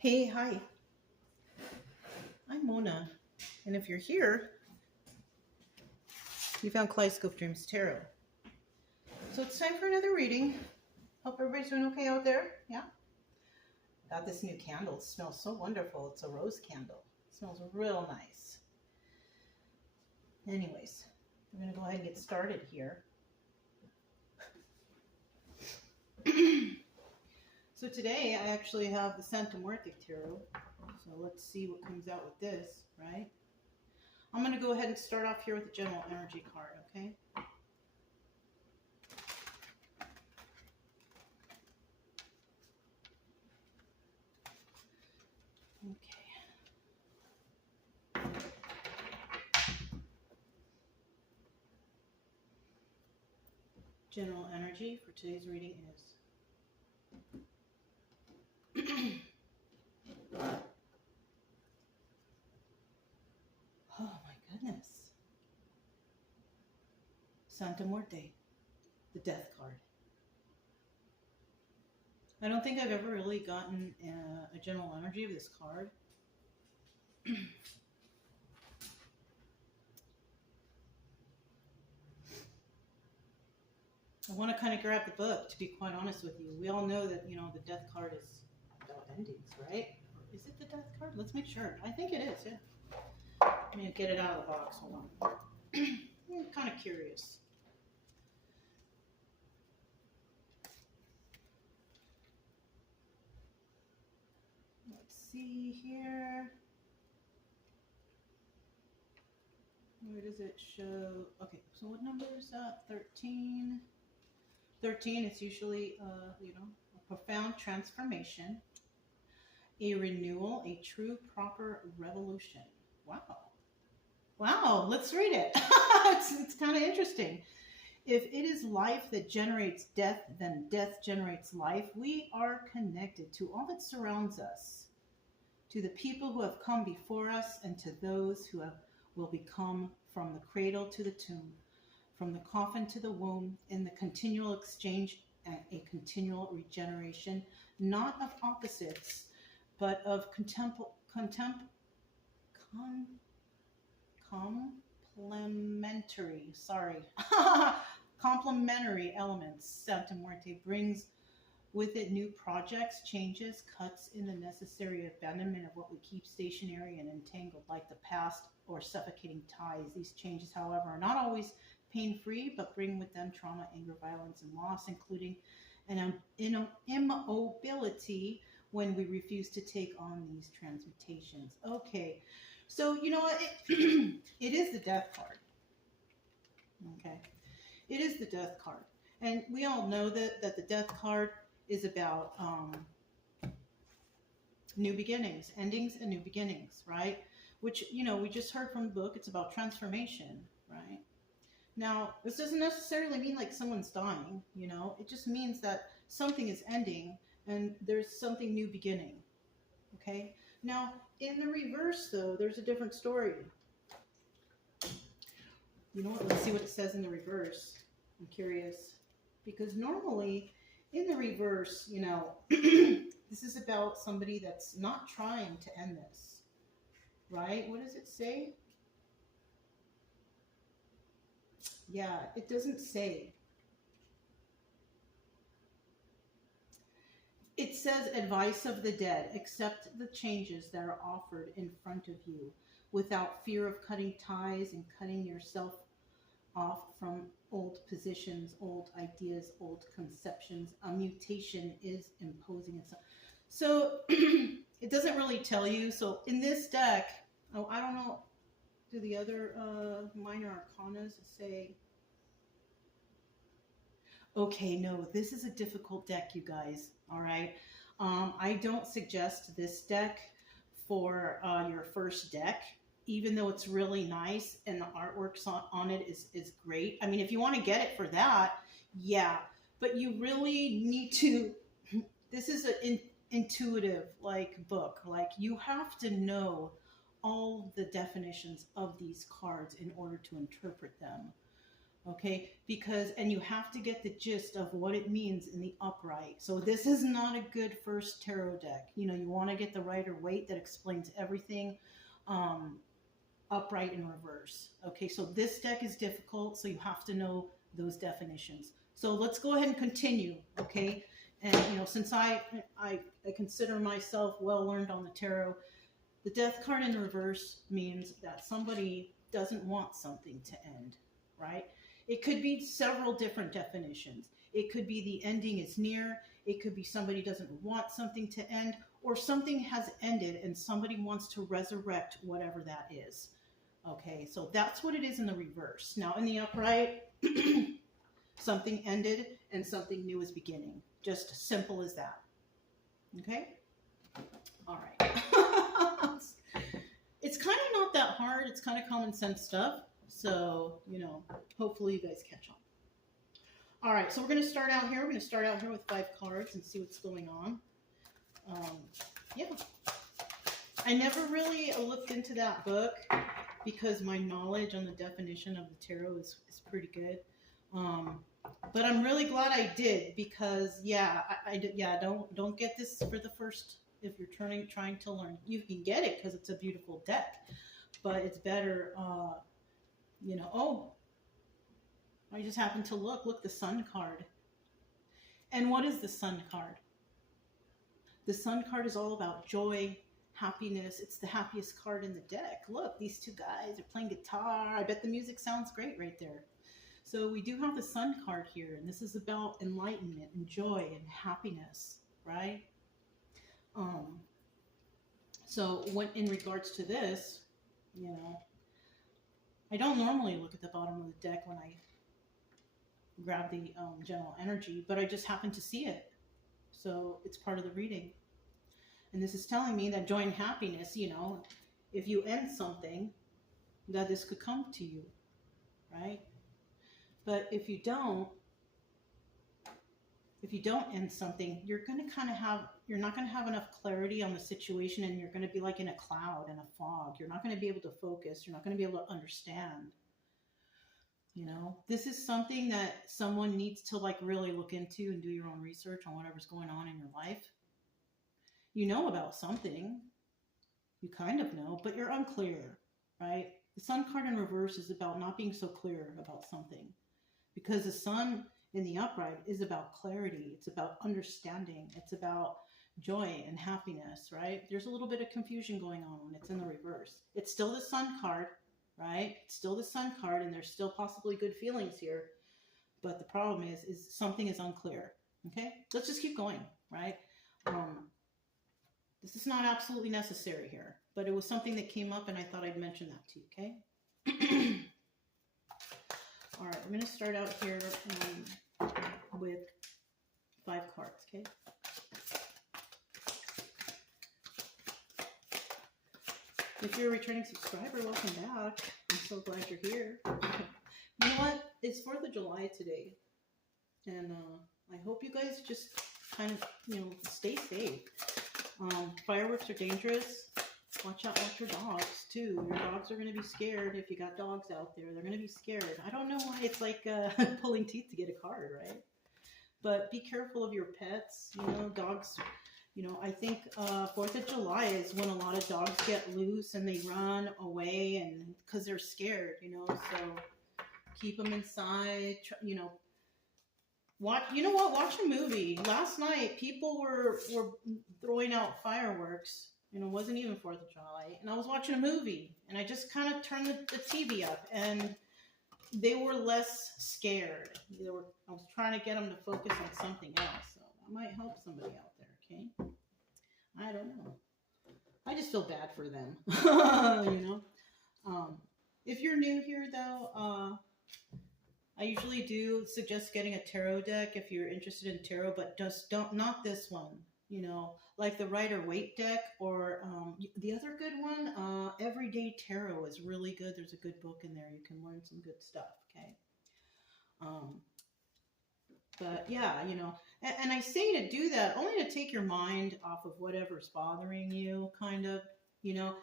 Hey, hi, I'm Mona, and if you're here, you found Kaleidoscope Dreams Tarot. So it's time for another reading. Hope everybody's doing okay out there. Yeah? Got this new candle. It smells so wonderful. It's a rose candle. It smells real nice. Anyways, we're going to go ahead and get started here. So today I actually have the Santa Muerte Tarot. So let's see what comes out with this, right? I'm going to go ahead and start off here with the general energy card, okay? Okay. General energy for today's reading is oh my goodness. Santa Muerte, the death card. I don't think I've ever really gotten a general energy of this card. I want to kind of grab the book, to be quite honest with you. We all know that, the death card is about endings, right? Or is it the death card? Let's make sure. I think it is, yeah. Let me get it out of the box. Hold on. I'm kind of curious. Let's see here. Where does it show? Okay, so what number is that? 13. 13 is usually, a profound transformation, a renewal, a true, proper revolution. Wow. Wow, let's read it. It's kind of interesting. If it is life that generates death, then death generates life. We are connected to all that surrounds us, to the people who have come before us, and to those who will become, from the cradle to the tomb, from the coffin to the womb, in the continual exchange and a continual regeneration, not of opposites, but of complementary elements. Santa Muerte brings with it new projects, changes, cuts in the necessary abandonment of what we keep stationary and entangled, like the past or suffocating ties. These changes, however, are not always pain-free, but bring with them trauma, anger, violence, and loss, including an immobility when we refuse to take on these transmutations. Okay, so you know what? It is the death card. Okay, it is the death card. And we all know that the death card is about new beginnings, endings and new beginnings, right? Which, we just heard from the book, it's about transformation, right? Now, this doesn't necessarily mean like someone's dying, it just means that something is ending and there's something new beginning, okay? Now, in the reverse, though, there's a different story. You know what? Let's see what it says in the reverse. I'm curious. Because normally, in the reverse, this is about somebody that's not trying to end this, right? What does it say? Yeah, it doesn't say. It says advice of the dead, accept the changes that are offered in front of you without fear of cutting ties and cutting yourself off from old positions, old ideas, old conceptions. A mutation is imposing itself. So it doesn't really tell you. So in this deck, I don't know, do the other minor arcanas say? Okay, no, this is a difficult deck, you guys, all right? I don't suggest this deck for your first deck, even though it's really nice and the artwork on it is great. I mean, if you want to get it for that, yeah, but you really need to, this is an intuitive book. Like, you have to know all the definitions of these cards in order to interpret them. Okay, because, and you have to get the gist of what it means in the upright. So this is not a good first tarot deck. You know, you want to get the Rider-Waite that explains everything um, upright and reverse. Okay, so this deck is difficult, so you have to know those definitions. So let's go ahead and continue, okay? And, you know, since I consider myself well learned on the tarot, the Death card in reverse means that somebody doesn't want something to end, right? It could be several different definitions. It could be the ending is near. It could be somebody doesn't want something to end, or something has ended and somebody wants to resurrect whatever that is. Okay, so that's what it is in the reverse. Now in the upright, something ended and something new is beginning. Just simple as that. Okay? All right. It's kind of not that hard. It's kind of common sense stuff. So, you know, hopefully you guys catch on. All right, so we're going to start out here. We're going to start out here with 5 cards and see what's going on. Yeah. I never really looked into that book because my knowledge on the definition of the tarot is pretty good. But I'm really glad I did because, yeah, don't get this for the first, if you're trying to learn. You can get it because it's a beautiful deck, but it's better, you know, oh, I just happened to look, the Sun card. And what is the Sun card? The Sun card is all about joy, happiness. It's the happiest card in the deck. Look, these 2 guys are playing guitar. I bet the music sounds great right there. So we do have the Sun card here, and this is about enlightenment and joy and happiness, right? So when in regards to this, you know, I don't normally look at the bottom of the deck when I grab the general energy, but I just happened to see it. So it's part of the reading. And this is telling me that joy and happiness, you know, if you end something, that this could come to you, right? But if you don't end something, you're going to kind of you're not going to have enough clarity on the situation, and you're going to be like in a cloud, in a fog. You're not going to be able to focus. You're not going to be able to understand. You know, this is something that someone needs to like really look into and do your own research on whatever's going on in your life. You know about something. You kind of know, but you're unclear, right? The Sun card in reverse is about not being so clear about something. Because the Sun in the upright is about clarity. It's about understanding. It's about joy and happiness, right? There's a little bit of confusion going on when it's in the reverse. It's still the Sun card, right? It's still the Sun card, and there's still possibly good feelings here. But the problem is something is unclear, okay? Let's just keep going, right? This is not absolutely necessary here, but it was something that came up, and I thought I'd mention that to you, okay? All right, we're going to start out here with 5 cards, okay? If you're a returning subscriber, welcome back. I'm so glad you're here. You know what? It's 4th of July today, and I hope you guys just kind of, you know, stay safe. Fireworks are dangerous. Watch out with your dogs, too. Your dogs are going to be scared. If you got dogs out there, they're going to be scared. I don't know why it's like pulling teeth to get a card, right? But be careful of your pets. You know, dogs, you know, I think 4th of July is when a lot of dogs get loose and they run away, and because they're scared, you know, so keep them inside, you know. You know what? Watch a movie. Last night, people were throwing out fireworks, and it wasn't even 4th of July. And I was watching a movie, and I just kind of turned the TV up, and they were less scared. I was trying to get them to focus on something else, so that might help somebody out there. Okay, I don't know. I just feel bad for them, you know. If you're new here, though, I usually do suggest getting a tarot deck if you're interested in tarot, but just not this one, you know, like the Rider-Waite deck, or the other good one, Everyday Tarot is really good. There's a good book in there. You can learn some good stuff, okay? But yeah, you know, and I say to do that only to take your mind off of whatever's bothering you, kind of, you know.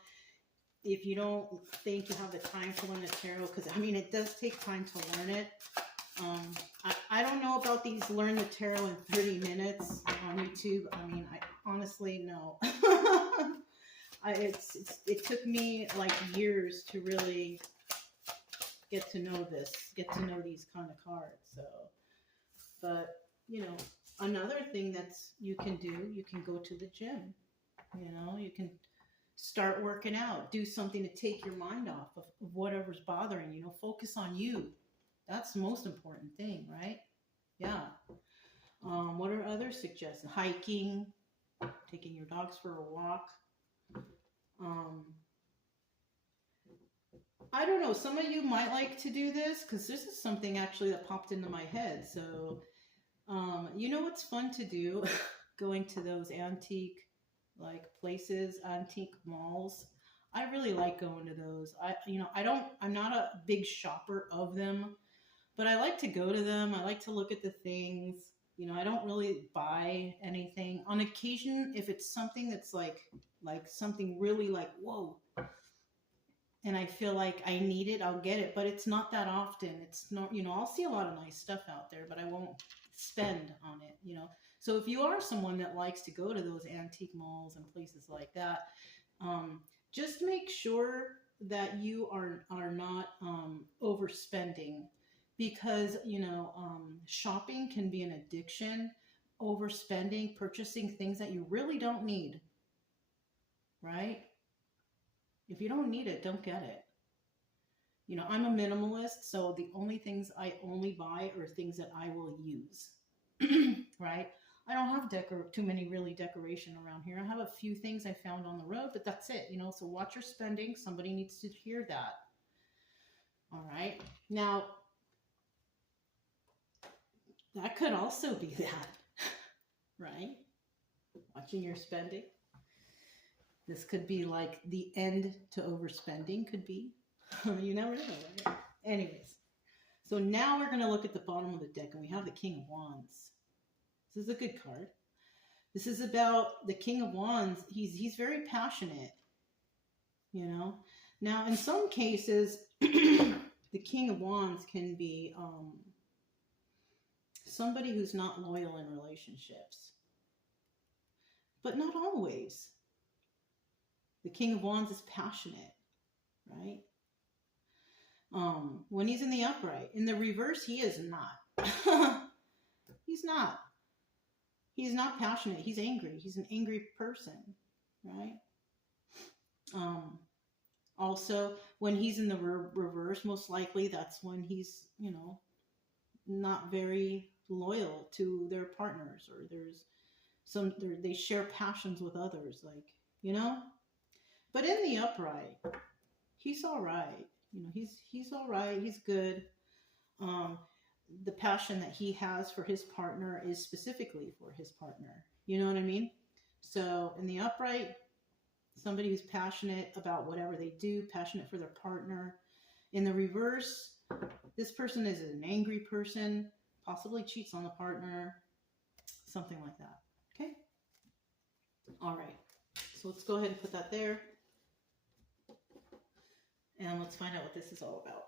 if you don't think you have the time to learn the tarot, because I mean, it does take time to learn it. I don't know about these learn the tarot in 30 minutes on YouTube. I mean, I honestly no. It took me like years to really get to know this, get to know these kind of cards. So, but you know, another thing that's you can do, you can go to the gym. You know, you can start working out, do something to take your mind off of whatever's bothering you. You know, focus on you. That's the most important thing, right? Yeah. What are other suggestions? Hiking, taking your dogs for a walk. I don't know. Some of you might like to do this because this is something actually that popped into my head. So, you know what's fun to do? Going to those antique like places, antique malls. I really like going to those. I'm not a big shopper of them, but I like to go to them. I like to look at the things. You know, I don't really buy anything. On occasion, if it's something that's like something really like, whoa, and I feel like I need it, I'll get it. But it's not that often. It's not, you know, I'll see a lot of nice stuff out there, but I won't spend on it, you know. So if you are someone that likes to go to those antique malls and places like that, just make sure that you are not overspending, because, you know, shopping can be an addiction, overspending, purchasing things that you really don't need, right? If you don't need it, don't get it. You know, I'm a minimalist, so the only things I only buy are things that I will use, right? I don't have too many really decoration around here. I have a few things I found on the road, but that's it, you know, so watch your spending. Somebody needs to hear that. All right. Now, that could also be that, right? Watching your spending. This could be like the end to overspending, could be. You never know, right? Anyways, so now we're going to look at the bottom of the deck, and we have the King of Wands. This is a good card. This is about the King of Wands. He's very passionate, you know. Now, in some cases, the King of Wands can be somebody who's not loyal in relationships, but not always. The King of Wands is passionate, right? When he's in the upright. In the reverse, he is not. He's not. He's not passionate. He's angry. He's an angry person, right? Also, when he's in the reverse, most likely that's when he's, you know, not very loyal to their partners, or they share passions with others, like, you know. But in the upright, he's all right. You know, he's all right. He's good. The passion that he has for his partner is specifically for his partner. You know what I mean? So in the upright, somebody who's passionate about whatever they do, passionate for their partner. In the reverse, this person is an angry person, possibly cheats on the partner, something like that. Okay? All right. So let's go ahead and put that there. And let's find out what this is all about.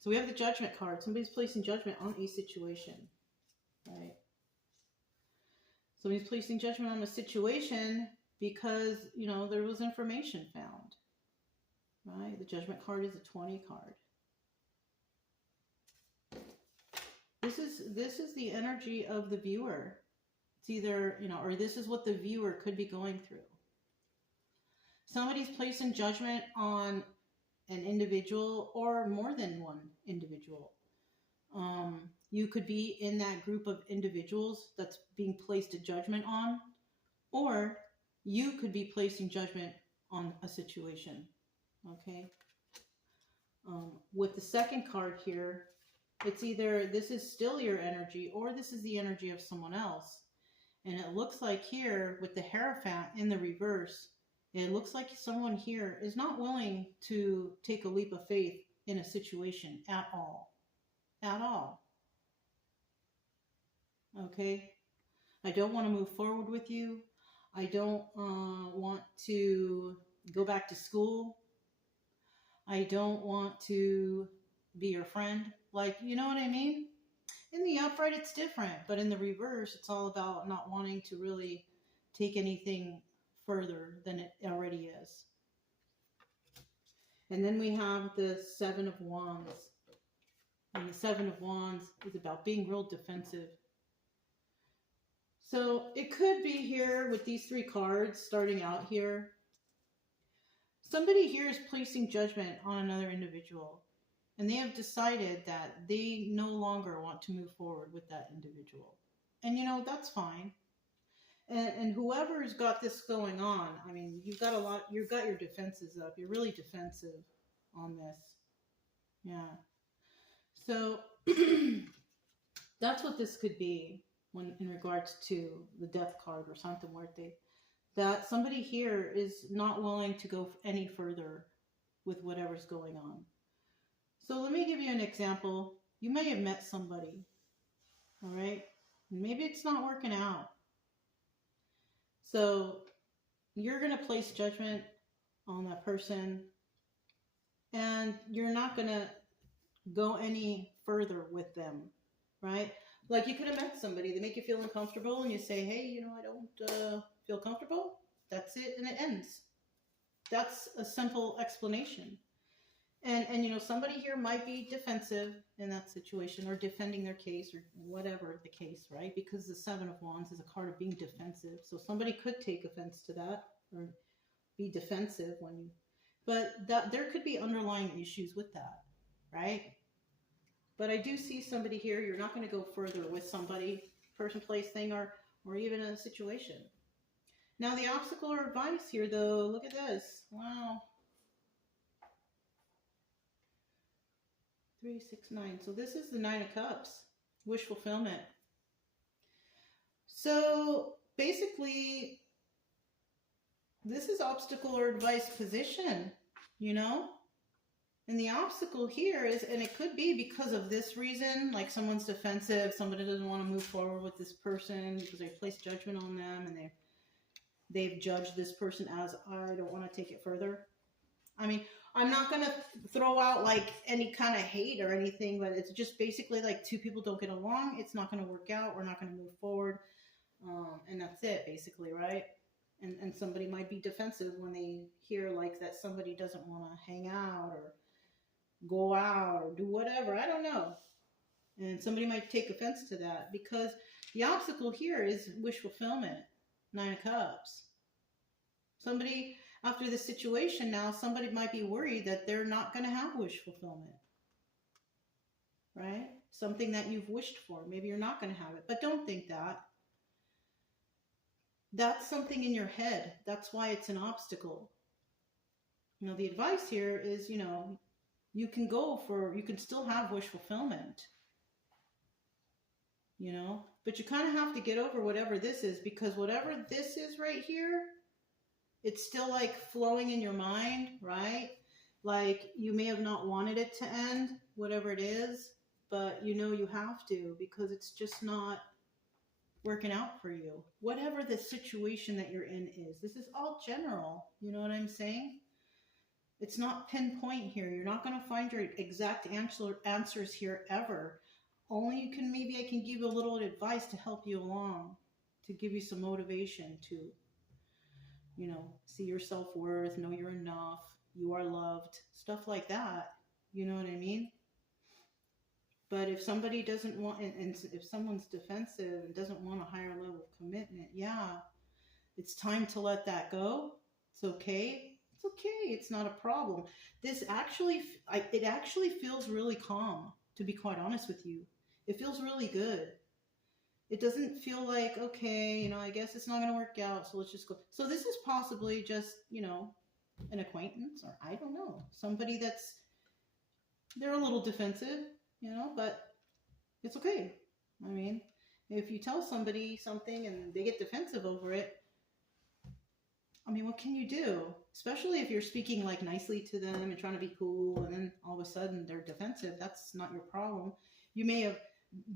So we have the Judgment card. Somebody's placing judgment on a situation, right? Somebody's placing judgment on a situation because, you know, there was information found, right? The Judgment card is a 20 card. This is the energy of the viewer. It's either, you know, or this is what the viewer could be going through. Somebody's placing judgment on an individual or more than one individual. You could be in that group of individuals that's being placed a judgment on, or you could be placing judgment on a situation. Okay. With the second card here, it's either this is still your energy or this is the energy of someone else. And it looks like here with the Hierophant in the reverse, it looks like someone here is not willing to take a leap of faith in a situation at all. At all. Okay? I don't want to move forward with you. I don't want to go back to school. I don't want to be your friend. Like, you know what I mean? In the upright, it's different, but in the reverse, it's all about not wanting to really take anything further than it already is. And then we have the Seven of Wands. And the Seven of Wands is about being real defensive. So it could be here with these three cards starting out here. Somebody here is placing judgment on another individual. And they have decided that they no longer want to move forward with that individual. And you know, that's fine. And whoever's got this going on, I mean, you've got your defenses up. You're really defensive on this. Yeah. So that's what this could be when in regards to the death card or Santa Muerte. That somebody here is not willing to go any further with whatever's going on. So let me give you an example. You may have met somebody, all right? Maybe it's not working out. So you're going to place judgment on that person, and you're not going to go any further with them, right? Like you could have met somebody, they make you feel uncomfortable, and you say, hey, you know, I don't feel comfortable. That's it, and it ends. That's a simple explanation. And you know, somebody here might be defensive in that situation, or defending their case, or whatever the case, right? Because the Seven of Wands is a card of being defensive. So somebody could take offense to that, or be defensive when you, but that there could be underlying issues with that, right? But I do see somebody here, you're not going to go further with somebody, person, place, thing, or even a situation. Now the obstacle or advice here, though, look at this. Wow. 3, 6, 9. So this is the Nine of Cups, wish fulfillment. So basically, this is obstacle or advice position, you know? And the obstacle here is, and it could be because of this reason, like someone's defensive, somebody doesn't want to move forward with this person because they placed judgment on them, and they've judged this person as, I don't want to take it further. I mean, I'm not going to throw out like any kind of hate or anything, but it's just basically like two people don't get along. It's not going to work out. We're not going to move forward. And that's it, basically, right? And somebody might be defensive when they hear like that somebody doesn't want to hang out or go out or do whatever. I don't know. And somebody might take offense to that because the obstacle here is wish fulfillment. Nine of Cups. Somebody, after this situation now, somebody might be worried that they're not going to have wish fulfillment. Right? Something that you've wished for. Maybe you're not going to have it. But don't think that. That's something in your head. That's why it's an obstacle. You know, the advice here is, you know, you can still have wish fulfillment. You know, but you kind of have to get over whatever this is, because whatever this is right here, it's still like flowing in your mind, right? Like you may have not wanted it to end, whatever it is, but you know you have to because it's just not working out for you. Whatever the situation that you're in is. This is all general, you know what I'm saying? It's not pinpoint here. You're not going to find your exact answers here ever. Only you can, maybe I can give you a little advice to help you along, to give you some motivation to, you know, see your self-worth, know you're enough, you are loved, stuff like that. You know what I mean? But if somebody doesn't want, and if someone's defensive and doesn't want a higher level of commitment, yeah, it's time to let that go. It's okay. It's okay. It's not a problem. This actually, it actually feels really calm, to be quite honest with you. It feels really good. It doesn't feel like, okay, you know, I guess it's not going to work out, so let's just go. So this is possibly just, you know, an acquaintance, or I don't know, somebody that's, they're a little defensive, you know, but it's okay. I mean, if you tell somebody something and they get defensive over it, I mean, what can you do? Especially if you're speaking like nicely to them and trying to be cool, and then all of a sudden they're defensive. That's not your problem. You may have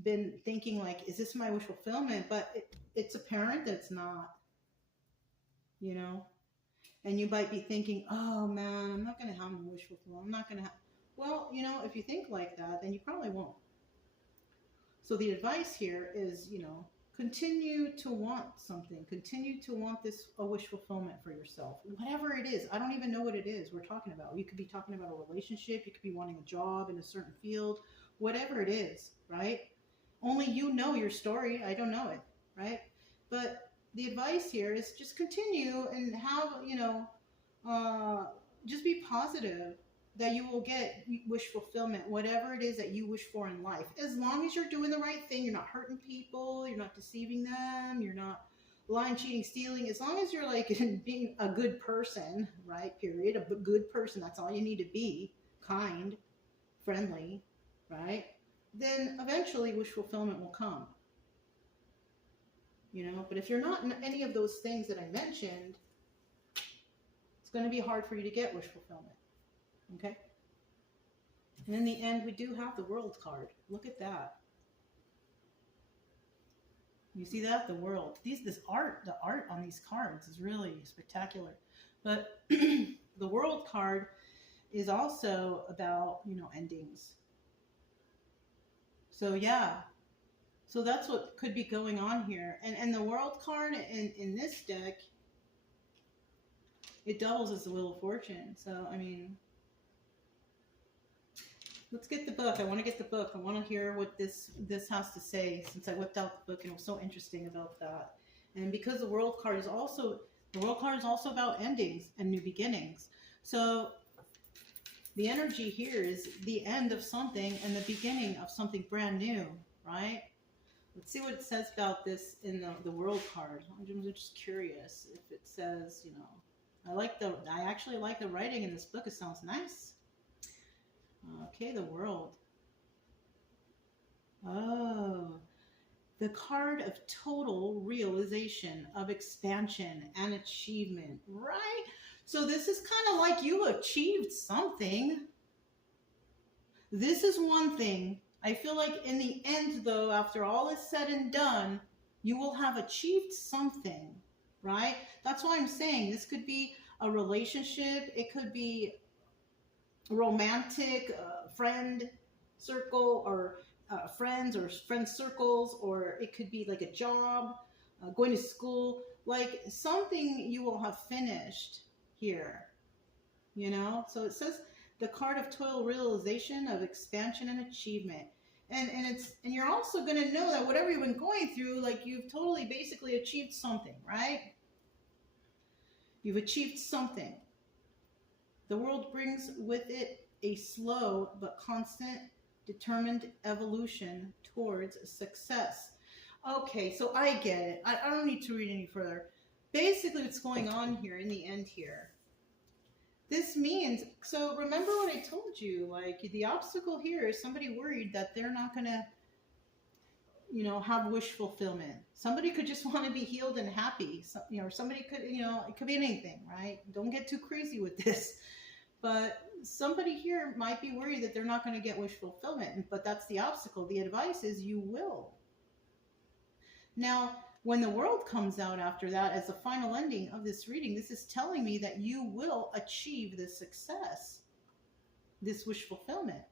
been thinking like, is this my wish fulfillment? But it's apparent that it's not, you know. And you might be thinking, oh man, I'm not going to have a wish fulfillment. I'm not going to have. Well, you know, if you think like that, then you probably won't. So the advice here is, you know, continue to want something. Continue to want a wish fulfillment for yourself. Whatever it is. I don't even know what it is we're talking about. You could be talking about a relationship. You could be wanting a job in a certain field. Whatever it is, right? Only you know your story. I don't know it, right? But the advice here is just continue and have, you know, just be positive that you will get wish fulfillment, whatever it is that you wish for in life. As long as you're doing the right thing, you're not hurting people, you're not deceiving them, you're not lying, cheating, stealing. As long as you're like being a good person, right? Period. A good person. That's all you need to be. Kind, friendly, right? Then eventually wish fulfillment will come. You know, but if you're not in any of those things that I mentioned, it's going to be hard for you to get wish fulfillment. Okay? And in the end, we do have the World card. Look at that. You see that? The World. The art on these cards is really spectacular. But the World card is also about, you know, endings. So yeah. So that's what could be going on here. And the World card in this deck, it doubles as the Wheel of Fortune. So, I mean, let's get the book. I want to get the book. I want to hear what this has to say, since I whipped out the book and it was so interesting about that. And because the World card is also about endings and new beginnings. So the energy here is the end of something and the beginning of something brand new, right? Let's see what it says about this in the World card. I'm just curious if it says, you know, I actually like the writing in this book. It sounds nice. Okay, the World. Oh, the card of total realization, of expansion and achievement, right? So this is kind of like you achieved something. This is one thing. I feel like in the end, though, after all is said and done, you will have achieved something, right? That's why I'm saying this could be a relationship. It could be romantic, friend circle, or friends or friend circles, or it could be like a job, going to school, like something you will have finished here, you know? So it says the card of total realization, of expansion and achievement. And you're also going to know that whatever you've been going through, like you've totally basically achieved something, right? You've achieved something. The World brings with it a slow but constant, determined evolution towards success. Okay, so I get it. I don't need to read any further. Basically, what's going on here in the end here, this means, so remember what I told you, like the obstacle here is somebody worried that they're not going to, you know, have wish fulfillment. Somebody could just want to be healed and happy. So, you know, somebody could, you know, it could be anything, right? Don't get too crazy with this. But somebody here might be worried that they're not going to get wish fulfillment, but that's the obstacle. The advice is you will. Now, when the World comes out after that as the final ending of this reading, this is telling me that you will achieve this success, this wish fulfillment,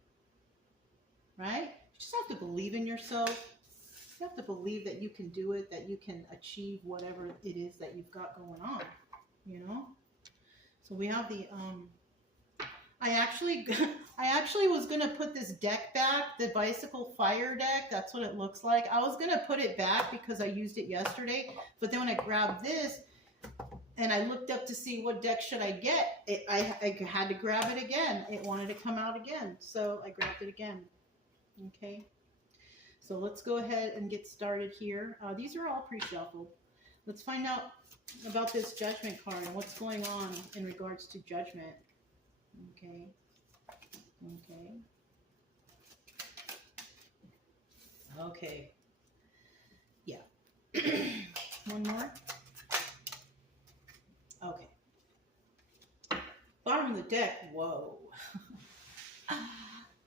right? You just have to believe in yourself. You have to believe that you can do it, that you can achieve whatever it is that you've got going on, you know? So we have the, I actually was going to put this deck back, the Bicycle Fire deck. That's what it looks like. I was going to put it back because I used it yesterday. But then when I grabbed this and I looked up to see what deck should I get, I had to grab it again. It wanted to come out again. So I grabbed it again. Okay. So let's go ahead and get started here. These are all pre-shuffled. Let's find out about this Judgment card and what's going on in regards to judgment. Okay. Okay. Okay. Yeah. One more. Okay. Bottom of the deck. Whoa.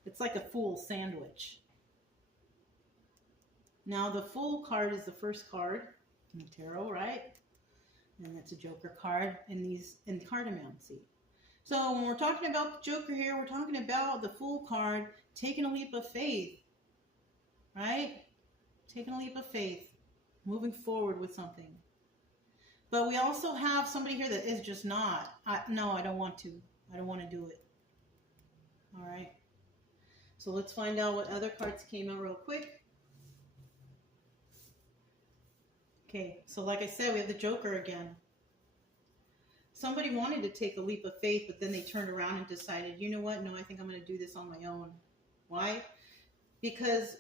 It's like a Fool sandwich. Now the Fool card is the first card in the tarot, right? And it's a Joker card in cartomancy. So when we're talking about the Joker here, we're talking about the Fool card, taking a leap of faith, right? Taking a leap of faith, moving forward with something. But we also have somebody here that is just not. No, I don't want to. I don't want to do it. All right. So let's find out what other cards came out real quick. Okay, so like I said, we have the Joker again. Somebody wanted to take a leap of faith, but then they turned around and decided, you know what? No, I think I'm going to do this on my own. Why? Because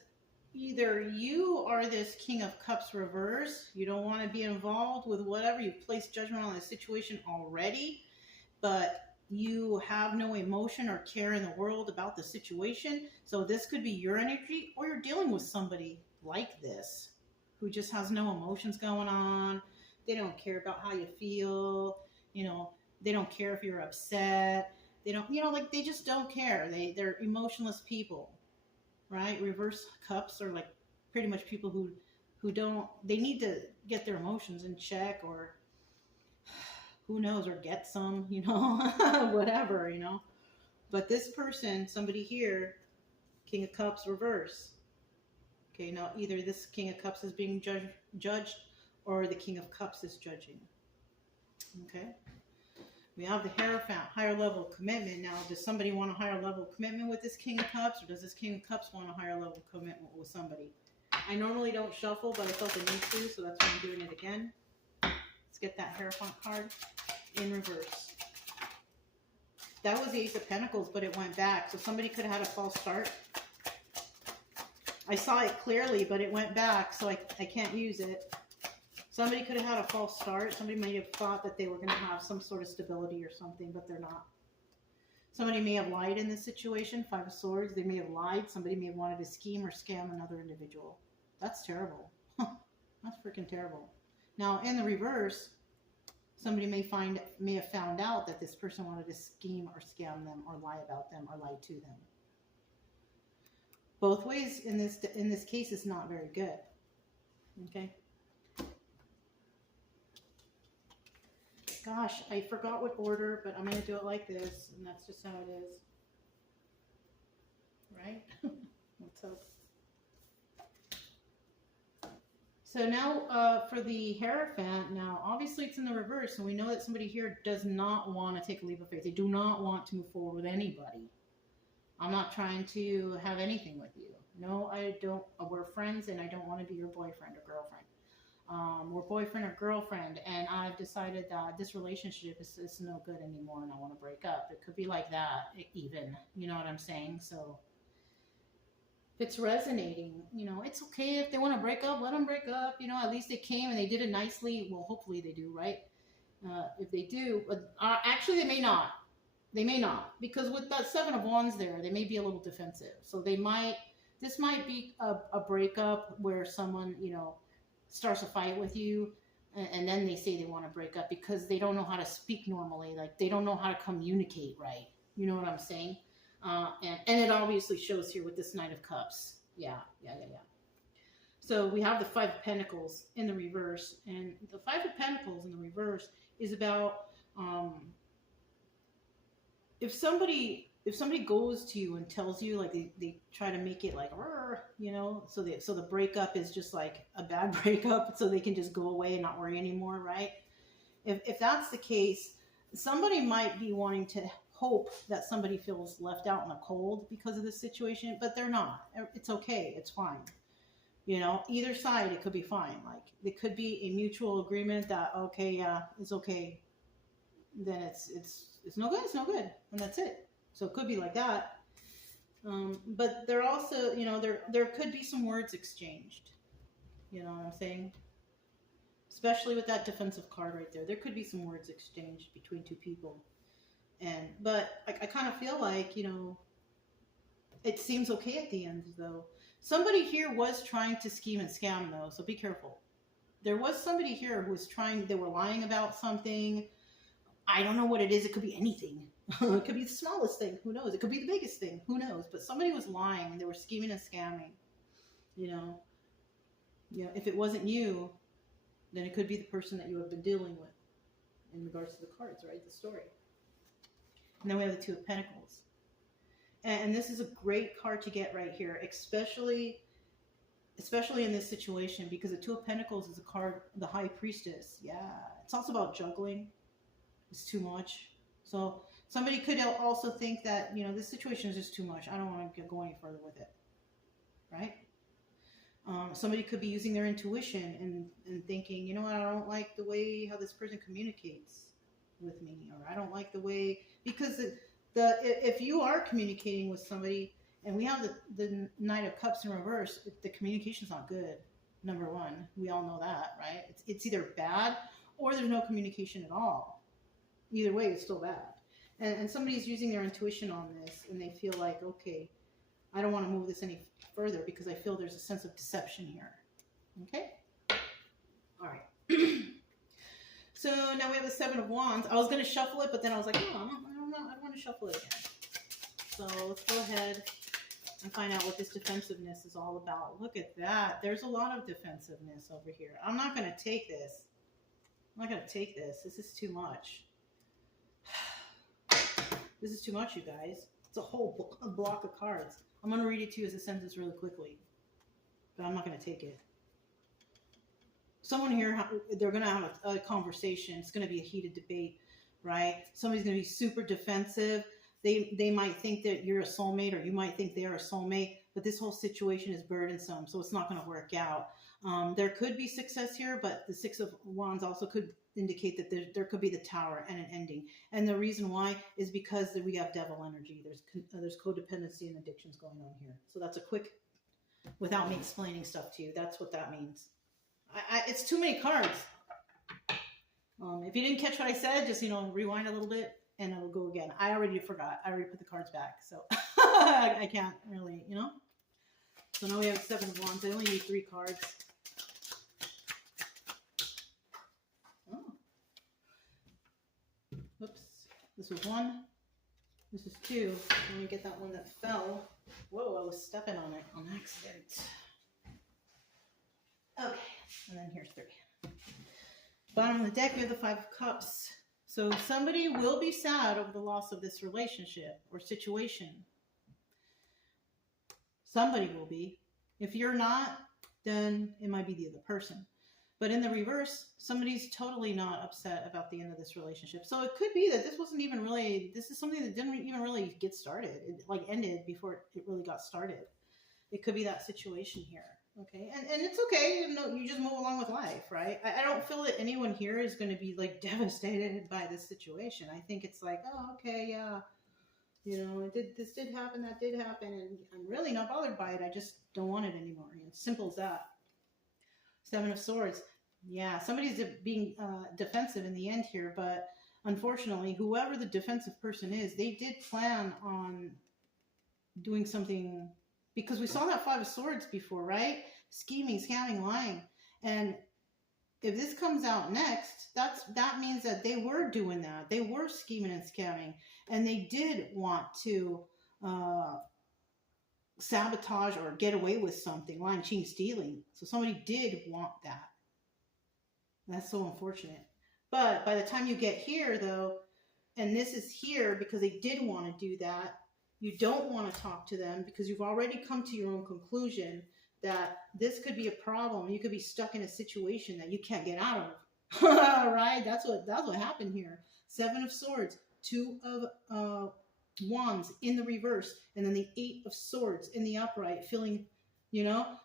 either you are this King of Cups reverse, you don't want to be involved with whatever, you've placed judgment on the situation already, but you have no emotion or care in the world about the situation. So this could be your energy, or you're dealing with somebody like this who just has no emotions going on. They don't care about how you feel. You know, they don't care if you're upset. They don't, you know, like they just don't care. They're emotionless people, right? Reverse cups are like pretty much people who don't, they need to get their emotions in check, or who knows, or get some, you know, whatever, you know. But this person, somebody here, King of Cups reverse. Okay, now either this King of Cups is being judged or the King of Cups is judging. Okay. We have the Hierophant, higher level of commitment. Now, does somebody want a higher level of commitment with this King of Cups, or does this King of Cups want a higher level of commitment with somebody? I normally don't shuffle, but I felt the need to, so that's why I'm doing it again. Let's get that Hierophant card in reverse. That was the Ace of Pentacles, but it went back, so somebody could have had a false start. I saw it clearly, but it went back, so I can't use it. Somebody could have had a false start. Somebody may have thought that they were going to have some sort of stability or something, but they're not. Somebody may have lied in this situation. Five of Swords. They may have lied. Somebody may have wanted to scheme or scam another individual. That's terrible. That's freaking terrible. Now, in the reverse, somebody may have found out that this person wanted to scheme or scam them, or lie about them, or lie to them. Both ways in this case is not very good. Okay. Gosh, I forgot what order, but I'm going to do it like this, and that's just how it is. Right? Let's hope. So now for the Hierophant, now obviously it's in the reverse, and we know that somebody here does not want to take a leap of faith. They do not want to move forward with anybody. I'm not trying to have anything with you. No, I don't. We're friends, and I don't want to be your boyfriend or girlfriend. We're boyfriend or girlfriend, and I've decided that this relationship is no good anymore, and I want to break up. It could be like that, even. You know what I'm saying? So if it's resonating, you know, it's okay if they want to break up. Let them break up. You know, at least they came and they did it nicely. Well, hopefully they do, right? If they do, actually they may not. They may not, because with that Seven of Wands there, they may be a little defensive. So they might. This might be a breakup where someone, you know, starts a fight with you, and then they say they want to break up because they don't know how to speak normally. Like, they don't know how to communicate right. You know what I'm saying? And it obviously shows here with this Knight of Cups. Yeah. So we have the Five of Pentacles in the reverse, and the Five of Pentacles in the reverse is about if somebody goes to you and tells you, like, they try to make it like, you know, so the breakup is just like a bad breakup, so they can just go away and not worry anymore, right? If that's the case, somebody might be wanting to hope that somebody feels left out in the cold because of this situation, but they're not. It's okay. It's fine. You know, either side, it could be fine. Like, it could be a mutual agreement that, okay, yeah, it's okay. Then it's no good. It's no good, and that's it. So it could be like that. But there also, you know, there could be some words exchanged. You know what I'm saying? Especially with that defensive card right there. There could be some words exchanged between two people. But I kind of feel like, you know, it seems okay at the end, though. Somebody here was trying to scheme and scam, though, so be careful. There was somebody here who was they were lying about something. I don't know what it is. It could be anything. It could be the smallest thing. Who knows? It could be the biggest thing. Who knows? But somebody was lying, and they were scheming and scamming. You know, if it wasn't you, then it could be the person that you have been dealing with. in regards to the cards, right? The story. And then we have the Two of Pentacles. And this is a great card to get right here, especially in this situation, because the Two of Pentacles is a card, the High Priestess. Yeah, it's also about juggling. It's too much. So somebody could also think that, you know, this situation is just too much. I don't want to go any further with it, right? Somebody could be using their intuition and thinking, you know what, I don't like the way how this person communicates with me, or I don't like the way, because if you are communicating with somebody, and we have the Knight of Cups in reverse, the communication's not good. Number one, we all know that, right? It's either bad or there's no communication at all. Either way, it's still bad. And somebody's using their intuition on this, and they feel like, okay, I don't want to move this any further because I feel there's a sense of deception here. Okay? All right. So now we have the Seven of Wands. I was going to shuffle it, but then I was like, oh, I don't want to shuffle it again. So let's go ahead and find out what this defensiveness is all about. Look at that. There's a lot of defensiveness over here. I'm not going to take this. I'm not going to take this. This is too much. This is too much, you guys. It's a whole block of cards. I'm going to read it to you as a sentence really quickly, but I'm not going to take it. Someone here, they're going to have a conversation. It's going to be a heated debate, right? Somebody's going to be super defensive. They might think that you're a soulmate, or you might think they're a soulmate, but this whole situation is burdensome, so it's not going to work out. There could be success here, but the Six of Wands also could indicate that there could be the Tower and an ending. And the reason why is because we have devil energy. There's codependency and addictions going on here. So that's a quick, without me explaining stuff to you, that's what that means. It's too many cards. If you didn't catch what I said, just, rewind a little bit and it'll go again. I already forgot. I already put the cards back. So I can't really, So now we have Seven of Wands. I only need 3 cards. Oh. Whoops. This was 1. This is 2. Let me get that one that fell. Whoa, I was stepping on it on accident. Okay. And then here's 3. Bottom of the deck, we have the 5 of Cups. So somebody will be sad over the loss of this relationship or situation. Somebody will be. If you're not, then it might be the other person. But in the reverse, somebody's totally not upset about the end of this relationship. So it could be that this wasn't even really, this is something that didn't even really get started. It ended before it really got started. It could be that situation here. Okay, and it's okay, you just move along with life, right? I don't feel that anyone here is going to be devastated by this situation. I think it's like, oh, okay, yeah, this did happen, that did happen, and I'm really not bothered by it. I just don't want it anymore. Simple as that. 7 of Swords. Yeah, somebody's being defensive in the end here, but unfortunately, whoever the defensive person is, they did plan on doing something. Because we saw that 5 of Swords before, right? Scheming, scamming, lying. And if this comes out next, that means that they were doing that. They were scheming and scamming. And they did want to sabotage or get away with something. Lying, cheating, stealing. So somebody did want that. That's so unfortunate. But by the time you get here, though, and this is here because they did want to do that, you don't want to talk to them because you've already come to your own conclusion that this could be a problem. You could be stuck in a situation that you can't get out of. Right? That's what happened here. 7 of Swords, 2 of Wands in the reverse, and then the 8 of Swords in the upright, feeling,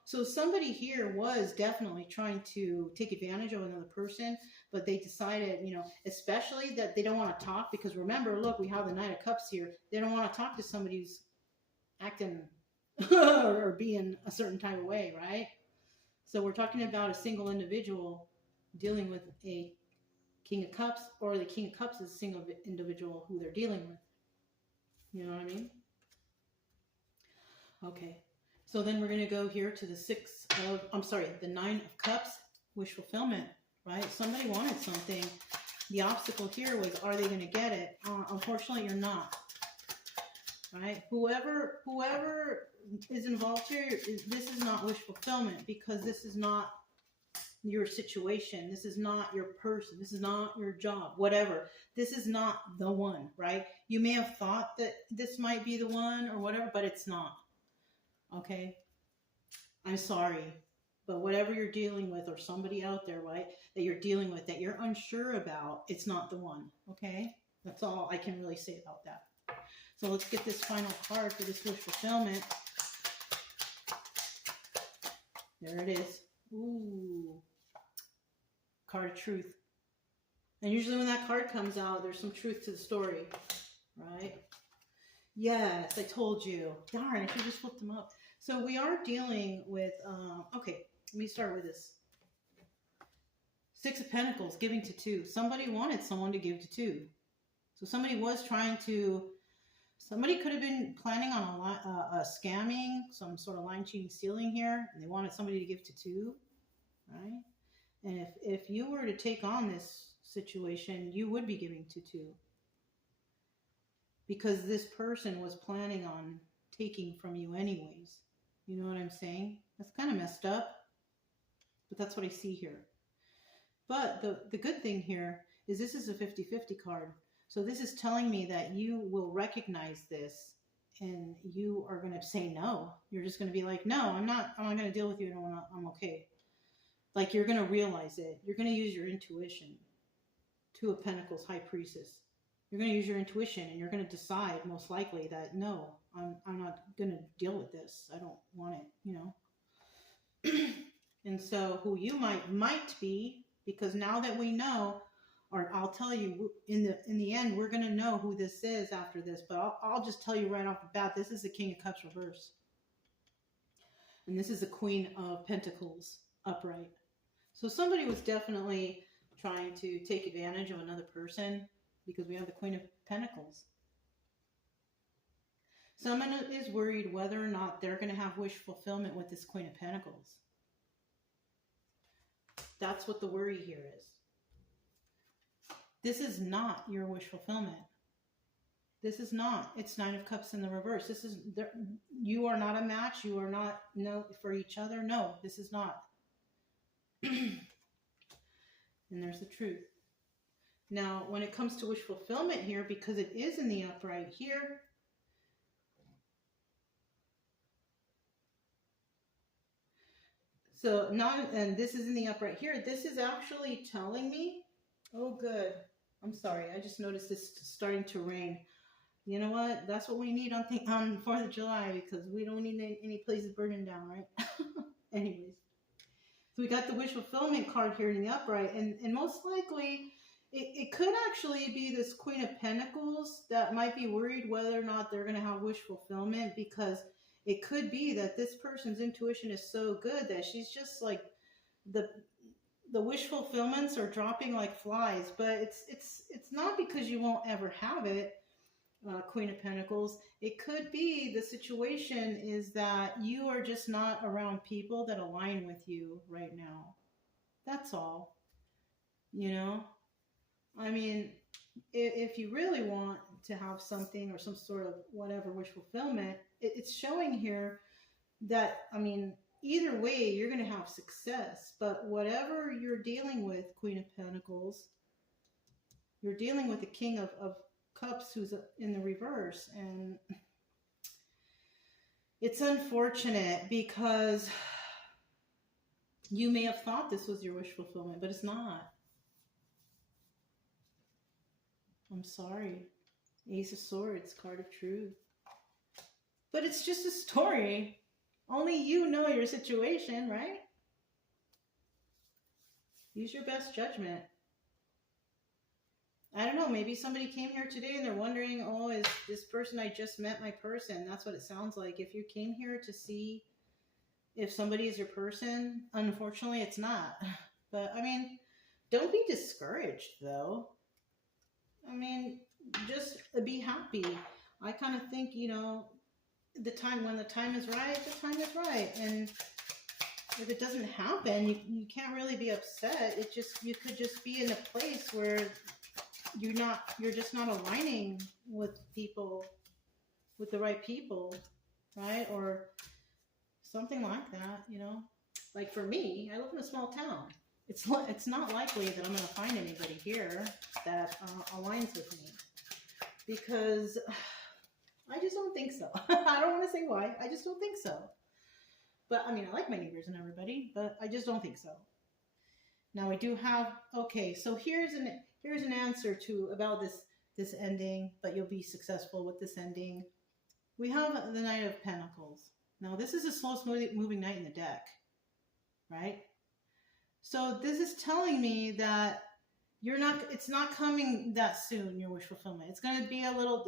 So somebody here was definitely trying to take advantage of another person, but they decided, especially that they don't want to talk, because remember, look, we have the Knight of Cups here. They don't want to talk to somebody who's acting or being a certain type of way, right? So we're talking about a single individual dealing with a King of Cups, or the King of Cups is a single individual who they're dealing with. You know what I mean? Okay. So then we're going to go here to the 9 of Cups, wish fulfillment, right? Somebody wanted something. The obstacle here was, are they going to get it? Unfortunately, you're not, right? Whoever is involved here, this is not wish fulfillment, because this is not your situation. This is not your person. This is not your job, whatever. This is not the one, right? You may have thought that this might be the one or whatever, but it's not. Okay? I'm sorry. But whatever you're dealing with, or somebody out there, right, that you're dealing with, that you're unsure about, it's not the one. Okay? That's all I can really say about that. So let's get this final card for this wish fulfillment. There it is. Ooh. Card of truth. And usually when that card comes out, there's some truth to the story, right? Yes, I told you. Darn, I should just flip them up. So we are dealing with, okay, let me start with this. Six of Pentacles, giving to two. Somebody wanted someone to give to two. So somebody was trying to, somebody could have been planning on a scamming, some sort of line cheating, stealing here, and they wanted somebody to give to two, right? And if you were to take on this situation, you would be giving to two. Because this person was planning on taking from you anyways. You know what I'm saying? That's kind of messed up. But that's what I see here. But the good thing here is this is a 50-50 card. So this is telling me that you will recognize this and you are going to say no. You're just going to be like, no, I'm not going to deal with you. No, I'm okay. Like you're going to realize it. You're going to use your intuition. Two of Pentacles, High Priestess. You're going to use your intuition and you're going to decide most likely that no, I'm not going to deal with this. I don't want it, you know. And so who you might be, because now that we know, or I'll tell you in the end, we're going to know who this is after this, but I'll just tell you right off the bat, this is the King of Cups reverse. And this is the Queen of Pentacles upright. So somebody was definitely trying to take advantage of another person because we have the Queen of Pentacles. Someone is worried whether or not they're going to have wish fulfillment with this Queen of Pentacles. That's what the worry here is. This is not your wish fulfillment. This is not. It's Nine of Cups in the reverse. This is, you are not a match. You are not for each other. No, this is not. And there's the truth. Now, when it comes to wish fulfillment here, because it is in the upright here, so now, and this is in the upright here, this is actually telling me, oh good, I'm sorry, I just noticed this starting to rain. You know what? That's what we need on 4th of July, because we don't need any places burning down, right? Anyways. So we got the wish fulfillment card here in the upright, and most likely it could actually be this Queen of Pentacles that might be worried whether or not they're going to have wish fulfillment, because it could be that this person's intuition is so good that she's just like the wish fulfillments are dropping like flies. But it's not because you won't ever have it, Queen of Pentacles. It could be the situation is that you are just not around people that align with you right now. That's all. You know? I mean, if you really want to have something or some sort of whatever wish fulfillment, it's showing here that, I mean, either way, you're going to have success. But whatever you're dealing with, Queen of Pentacles, you're dealing with the King of Cups who's in the reverse. And it's unfortunate because you may have thought this was your wish fulfillment, but it's not. I'm sorry. Ace of Swords, card of truth. But it's just a story. Only you know your situation, right? Use your best judgment. I don't know, maybe somebody came here today and they're wondering, oh, is this person I just met my person? That's what it sounds like. If you came here to see if somebody is your person, unfortunately it's not. But, I mean, don't be discouraged, though. I mean, just be happy. I kind of think, you know, when the time is right, the time is right. And if it doesn't happen, you can't really be upset. You could just be in a place where you're just not aligning with people, with the right people, right? Or something like that, you know. Like for me, I live in a small town. it's not likely that I'm going to find anybody here that aligns with me, because I just don't think so. I don't want to say why. I just don't think so. But I mean, I like my neighbors and everybody, but I just don't think so. Now I do have, okay, so here's an answer to about this ending, but you'll be successful with this ending. We have the Knight of Pentacles. Now this is the slowest moving knight in the deck, right? So this is telling me that it's not coming that soon, your wish fulfillment. It's going to be a little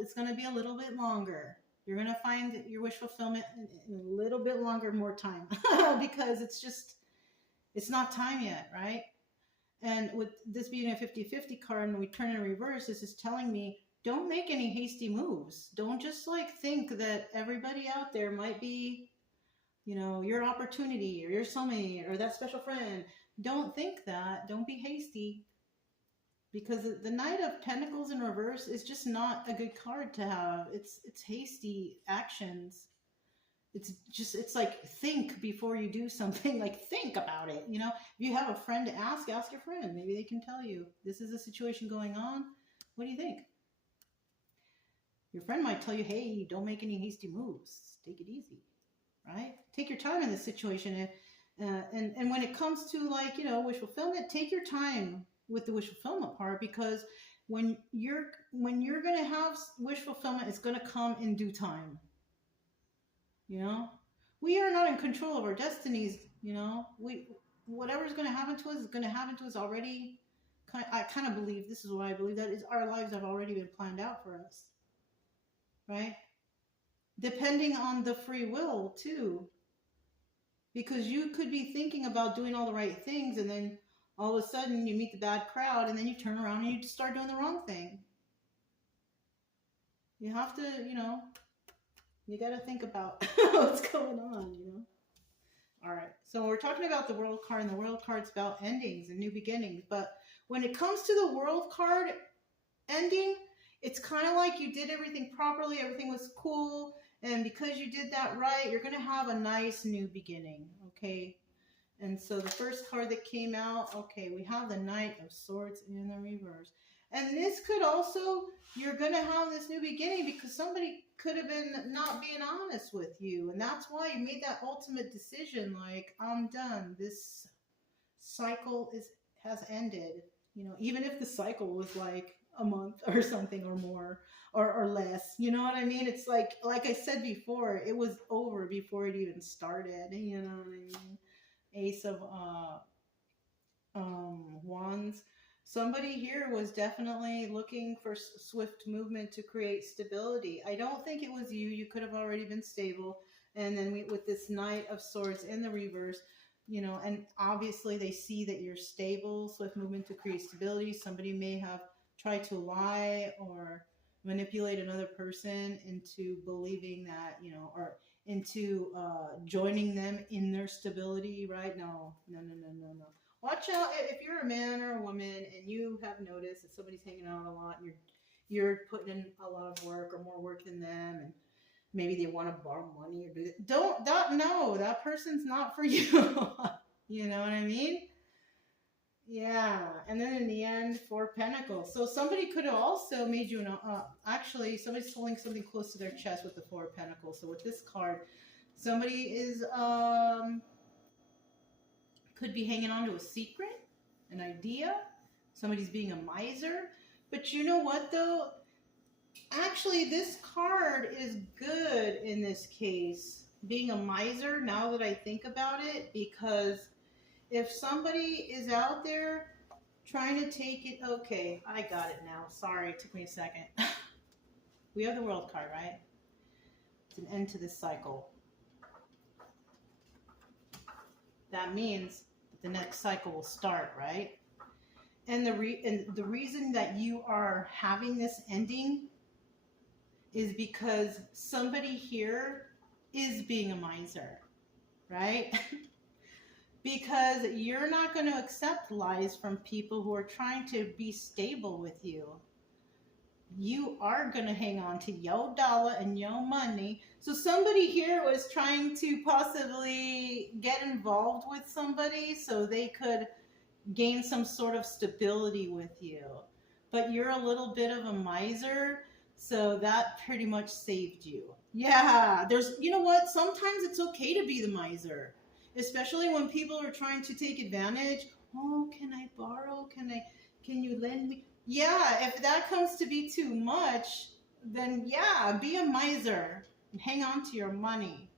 bit longer. You're going to find your wish fulfillment in a little bit longer, more time, because it's not time yet, right? And with this being a 50-50 card and we turn it in reverse, this is telling me, don't make any hasty moves. Don't just like think that everybody out there might be, you know, your opportunity or your soulmate or that special friend. Don't think that. Don't be hasty. Because the Knight of Pentacles in reverse is just not a good card to have. It's hasty actions. It's like, think before you do something. Like, think about it. You know, if you have a friend to ask your friend. Maybe they can tell you, this is a situation going on. What do you think? Your friend might tell you, hey, don't make any hasty moves. Take it easy, right? Take your time in this situation. And when it comes to, like, you know, wish fulfillment, take your time with the wish fulfillment part, because when you're going to have wish fulfillment, it's going to come in due time. You know, we are not in control of our destinies. You know, whatever's going to happen to us is going to happen to us already. I kind of believe, this is what I believe, that is, our lives have already been planned out for us, right? Depending on the free will too, because you could be thinking about doing all the right things, and then all of a sudden you meet the bad crowd, and then you turn around and you start doing the wrong thing. You have to, you know, you got to think about what's going on, you know. All right, so we're talking about the World card, and the World card's about endings and new beginnings. But when it comes to the World card ending, it's kind of like you did everything properly, everything was cool, and because you did that right, you're going to have a nice new beginning, okay? And so the first card that came out, okay, we have the Knight of Swords in the reverse. And this could also, you're going to have this new beginning because somebody could have been not being honest with you. And that's why you made that ultimate decision, like, I'm done. This cycle has ended. You know, even if the cycle was like a month or something or more or less, you know what I mean? It's like I said before, it was over before it even started, you know what I mean? Ace of Wands. Somebody here was definitely looking for swift movement to create stability. I don't think it was you. You could have already been stable. And then with this Knight of Swords in the reverse, you know, and obviously they see that you're stable, swift movement to create stability. Somebody may have tried to lie or manipulate another person into believing that, you know, or into joining them in their stability, right? No. Watch out if you're a man or a woman and you have noticed that somebody's hanging out a lot and you're putting in a lot of work or more work than them, and maybe they want to borrow money or do that. No, that person's not for you. You know what I mean? Yeah. And then in the end, 4 Pentacles. So somebody could have also made you actually somebody's holding something close to their chest with the 4 Pentacles. So with this card, somebody is could be hanging on to a secret, an idea. Somebody's being a miser. But you know what though? Actually, this card is good in this case, being a miser, now that I think about it, because if somebody is out there trying to take it, okay, I got it now. Sorry, it took me a second. We have the World card, right? It's an end to this cycle. That means that the next cycle will start, right? And the reason that you are having this ending is because somebody here is being a miser, right? Because you're not going to accept lies from people who are trying to be stable with you. You are going to hang on to your dollar and your money. So somebody here was trying to possibly get involved with somebody so they could gain some sort of stability with you. But you're a little bit of a miser, so that pretty much saved you. Yeah, you know what? Sometimes it's okay to be the miser, especially when people are trying to take advantage. Oh, can I borrow? Can you lend me? Yeah, if that comes to be too much, then yeah, be a miser and hang on to your money.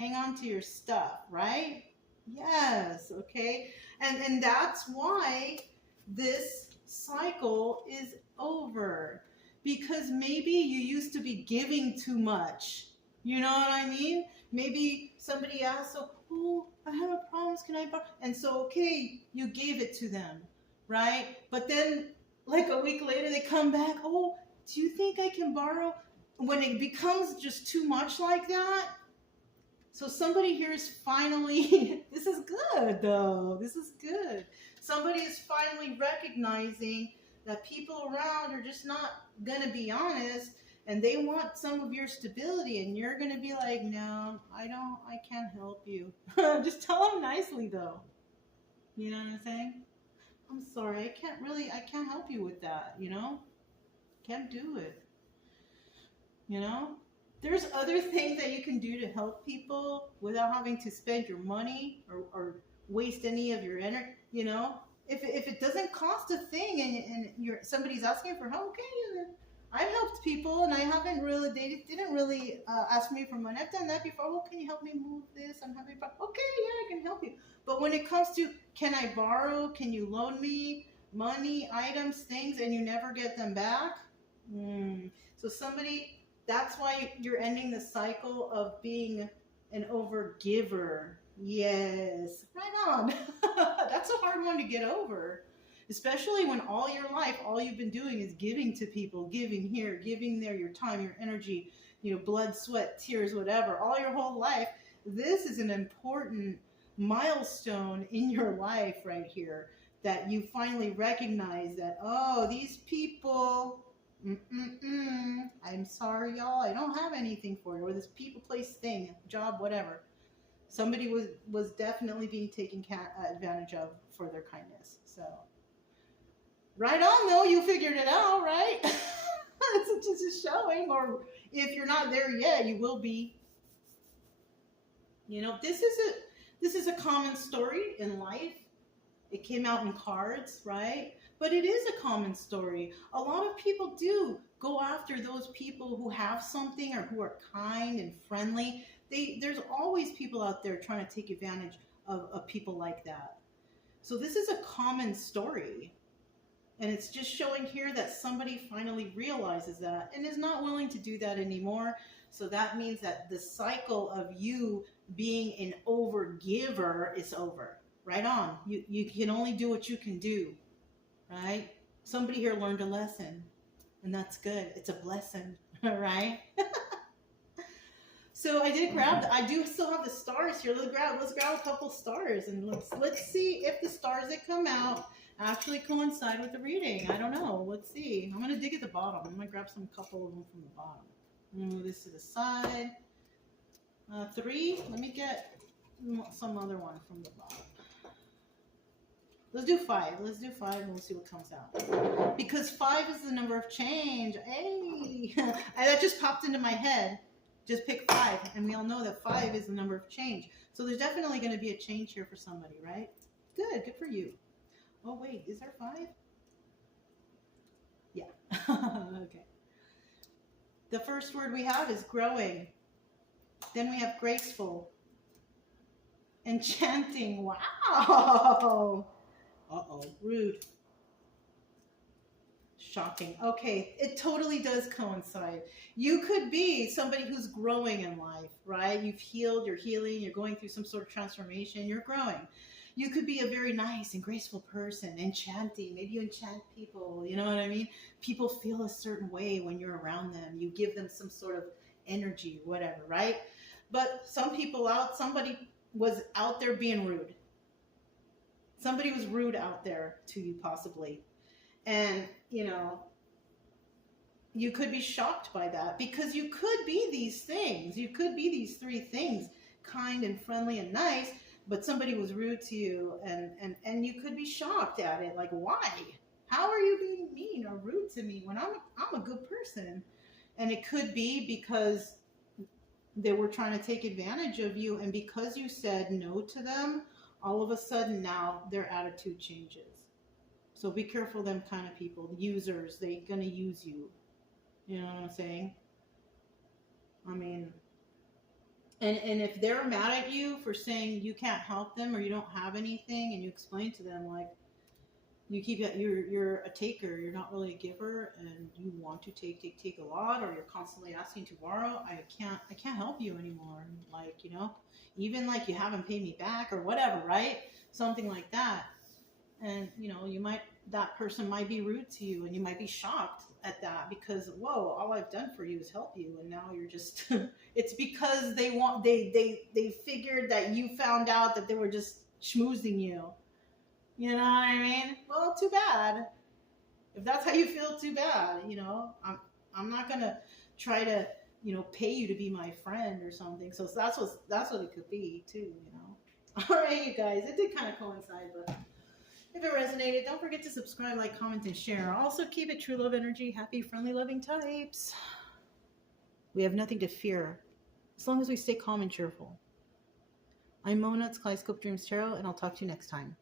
Hang on to your stuff, right? Yes, okay. And that's why this cycle is over, because maybe you used to be giving too much. You know what I mean? Maybe somebody asked, oh, I have a problem, can I borrow? And so, okay, you gave it to them, right? But then, like a week later, they come back, oh, do you think I can borrow? When it becomes just too much like that, so somebody here is finally, this is good though, this is good. Somebody is finally recognizing that people around are just not gonna be honest, and they want some of your stability, and you're gonna be like, no, I can't help you. Just tell them nicely though. You know what I'm saying? I'm sorry, I can't help you with that, you know? Can't do it. You know? There's other things that you can do to help people without having to spend your money or waste any of your energy, you know? If it doesn't cost a thing and somebody's asking for help, okay, I've helped people and they didn't really ask me for money. I've done that before. Oh, can you help me move this? I'm having a problem. Okay, yeah, I can help you. But when it comes to, can I borrow? Can you loan me money, items, things, and you never get them back? So that's why you're ending the cycle of being an overgiver. Yes, right on. That's a hard one to get over, especially when all your life, all you've been doing is giving to people, giving here, giving there, your time, your energy, blood, sweat, tears, whatever, all your whole life. This is an important milestone in your life right here, that you finally recognize that, oh, these people, I'm sorry, y'all, I don't have anything for you, or this people, place, thing, job, whatever. Somebody was definitely being taken advantage of for their kindness. So, right on though, you figured it out, right? It's just showing, or if you're not there yet, you will be. This is a common story in life. It came out in cards, right? But it is a common story. A lot of people do go after those people who have something or who are kind and friendly. There's always people out there trying to take advantage of people like that. So this is a common story. And it's just showing here that somebody finally realizes that and is not willing to do that anymore. So that means that the cycle of you being an overgiver is over. Right on. You can only do what you can do, right? Somebody here learned a lesson, and that's good. It's a blessing, right? So I do still have the stars here. Let's grab a couple stars, and let's see if the stars that come out actually coincide with the reading. I don't know. Let's see. I'm gonna dig at the bottom. I'm gonna grab a couple of them from the bottom. Move this to the side. 3. Let me get some other one from the bottom. Let's do 5. Let's do 5 and we'll see what comes out. Because 5 is the number of change. Hey! That just popped into my head. Just pick 5. And we all know that 5 is the number of change. So there's definitely going to be a change here for somebody, right? Good. Good for you. Oh, wait. Is there 5? Yeah. Okay. The first word we have is growing. Then we have graceful. Enchanting. Wow! Uh-oh, rude. Shocking. Okay, it totally does coincide. You could be somebody who's growing in life, right? You've healed, you're healing, you're going through some sort of transformation, you're growing. You could be a very nice and graceful person, enchanting. Maybe you enchant people, you know what I mean? People feel a certain way when you're around them. You give them some sort of energy, whatever, right? But somebody was out there being rude. Somebody was rude out there to you, possibly. And, you could be shocked by that, because you could be these things. You could be these 3 things, kind and friendly and nice, but somebody was rude to you, and you could be shocked at it. Like, why? How are you being mean or rude to me when I'm a good person? And it could be because they were trying to take advantage of you, and because you said no to them, all of a sudden now their attitude changes. So be careful, them kind of people, users. They're gonna use you. You know what I'm saying? I mean, and if they're mad at you for saying you can't help them or you don't have anything, and you explain to them like, you keep it, you're a taker, you're not really a giver, and you want to take a lot, or you're constantly asking to borrow, I can't help you anymore. Like, you know, even like you haven't paid me back or whatever, right? Something like that. And you know, that person might be rude to you, and you might be shocked at that, because whoa, all I've done for you is help you, and now you're just it's because they figured that you found out that they were just schmoozing you. You know what I mean? Well, too bad. If that's how you feel, too bad. You know, I'm not gonna try to, you know, pay you to be my friend or something. So that's what it could be too. You know. All right, you guys. It did kind of coincide, but if it resonated, don't forget to subscribe, like, comment, and share. Also, keep it true love energy. Happy, friendly, loving types. We have nothing to fear as long as we stay calm and cheerful. I'm Mona. It's Kaleidoscope Dreams Tarot, and I'll talk to you next time.